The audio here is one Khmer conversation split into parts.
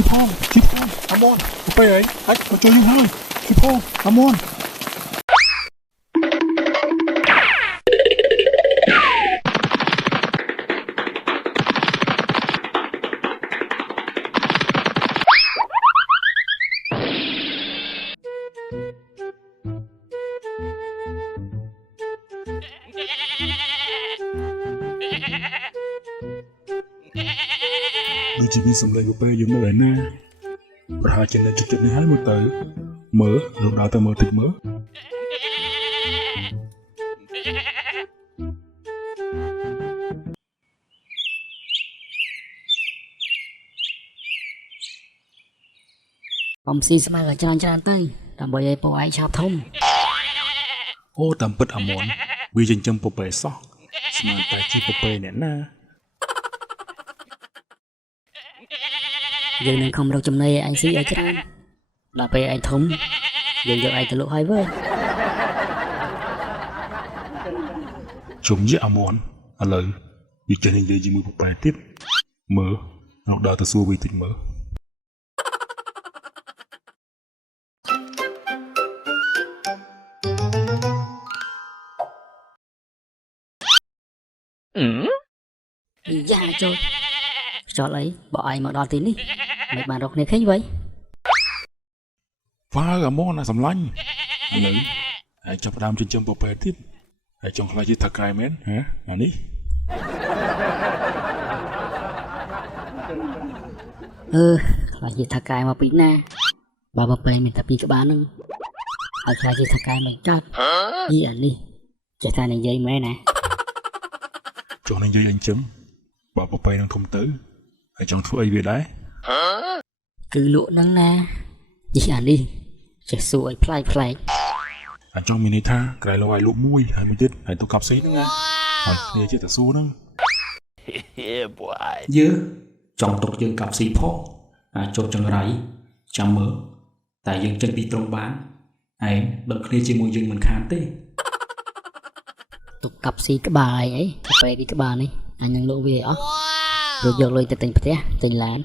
Chipong, I'm on. Apa ya? Ai, mau chơi luôn thôi. Chipong, I'm on. ដូចជាមានសម្លេងពពែយើងនៅឯណាប្រហែលជានៅជិតនេះហើយមើលទៅមើលលោកដើរទៅមើលតិចមើលผมស៊ីស្មៅច្រើនទៅដើម្បីឲ្យពួកឯងឆាប់ធំអូតាមពិតអាមនវាចិញ្ចឹមពពែសោះស្មានតែជាពពែអ្នកណាយើងនឹងខំរកចំណីឲ្យឯងស៊ីឲ្យច្រើនដល់ពេលឯងធំយើងយកឯងទៅលក់ហើយវើជុំយីអាមនឥឡូវវាចេះនិយាយជាមួយពពែទៀតមើលលោកដើរទៅសួរវាតិចមើលយ៉ាចូលខ្យល់អីបើឯងមកដល់ទីនេះមិនបានរកគ្នាឃើញវ៉ៃវ៉ាអាមនណាសម្លាញ់ឥឡូវហើយចាប់ផ្ដើមចិញ្ចឹមពពែទៀតហើយចង់ខ្លាចជាថកែមែនហ៎អានេះខ្លាចជាថកែមកពីណាបើពពែមានតែពីរក្បាលហ្នឹងហើយខ្លាចជាថកែមិនចាប់យីអានេះចេះតែនិយាយមែនណាចង់និយាយអញ្ចឹងបើពពែនឹងធំទៅហើយចង់ធ្វើអីវាដែរគឺលក់ហ្នឹងណាយីអានេះចេះសួរឲ្យផ្លែកអាចង់មានន័យថាក្រែលោឲ្យលក់មួយហើយមួយទៀតហើយទៅកាប់ស៊ីហ្នឹងណាហើយគ្នាចេះតែសួរហ្នឹងយើចង់ទុកយើងកាប់ស៊ីផងអាចុះចង្រៃចាំមើលតែយើងចិត្តពីត្រង់បានឯងបើគ្នាជាមួយយើងមិនខានទេទុកកាប់ស៊ីក្បាលអីពេលពីក្បាលនេះអញនឹងលក់វាអស់រួចយកលុយទៅទិញផ្ទះទិញឡាន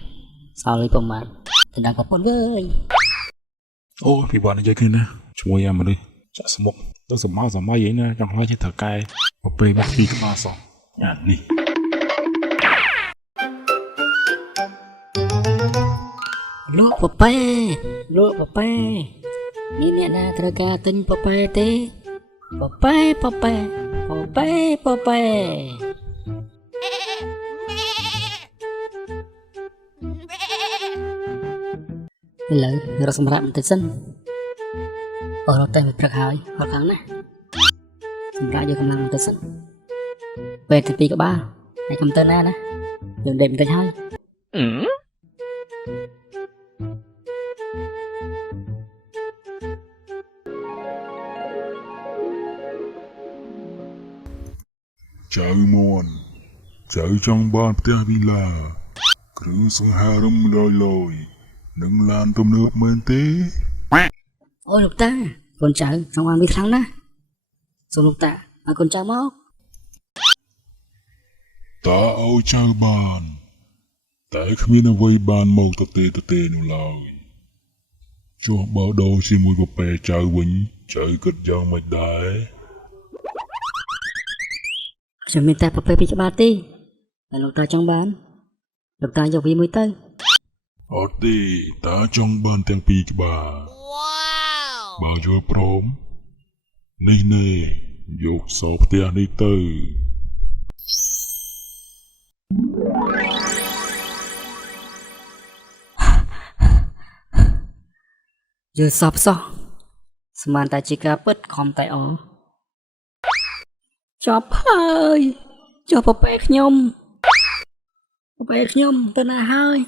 សល់លុយប្រមាណទៅដល់ប្រពន្ធវើយអូពីបាត់និយាយគ្នាណាជាមួយអាមនុស្សចាក់ស្មុកទៅសម័យអីណាចង់ខ្លាចជាថកែពពែមកពីក្បាលសោះញ៉ាំនេះលក់ពពែមានអ្នកណាត្រូវការទិញពពែទេពពែឥឡូវរកសម្រាប់បន្តិចសិនអរតែមិនព្រឹកហើយអត់ខាងណាសម្រាប់យកកម្លាំងបន្តិចសិនពេលទៅពីក្បាលហើយកុំទៅណាយើងដេកបន្តិចហើយចៅមនចៅចង់បានផ្ទះវីឡាគ្រឿងសង្ហារឹមលយនឹងឡានទំនើបមែនទេអូលោកតាកូនចៅចង់បានវាខ្លាំងណាស់សូមលោកតាឲ្យកូនចៅមកតើឲ្យចៅបានតែគ្មានអ្វីបានមកទេនោះឡើយចុះបើដោជាមួយពពែចៅវិញចៅគិតយ៉ាងម៉េចដែរខ្ញុំមានតែពពែពីរក្បាលទេតែលោកតាចង់បានលោកតាយកវាមួយទៅអត់ទេតាចង់បានទាំងពីរក្បាលបើយល់ព្រមនេះយកសោផ្ទះនេះទៅយល់សពសោះស្មានតែជាការពិតខំតែអចប់ហើយចុះពពែខ្ញុំទៅណាហើយ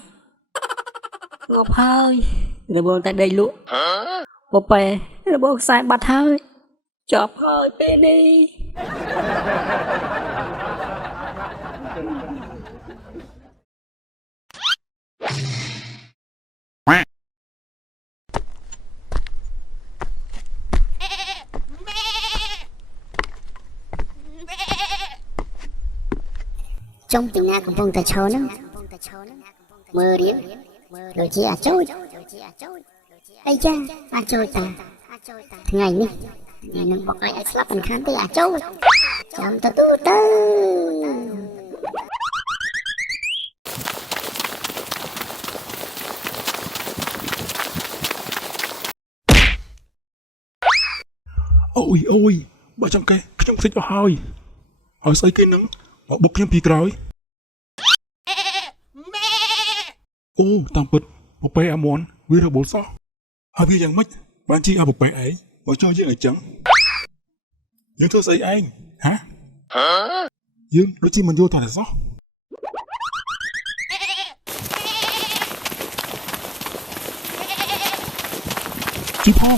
ងប់ហើយរបងតែដេកលក់ពពែរបងខ្សែបាត់ហើយចប់ហើយពេលនេះtrong từng nhàកំពុងតែឈរហ្នឹងមើលរៀង ដូចជាអាចចូលអីចាអាចចូលតាថ្ងៃនេះនឹងបកឲ្យស្លាប់មិនខានទេអាចចូលចាំទទួលទៅ អូយអូយបើចង់កេះខ្ញុំខ្ទេចអស់ហើយស្អីគេនឹងមកបុកខ្ញុំពីក្រោយអូតាមពិតពពែអាមន់វារបូតសោះហើយវាយ៉ាងម៉េចបានជីឲ្យពពែឯងមកចោលយើងអីចឹងយើងធ្វើស្អីឯងហាយើងដូចជាមិនយល់ថាសោះជីផង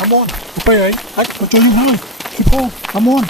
អាមន់ពពែឯងអាចមកជួយយើងហើយជីផងអាមន់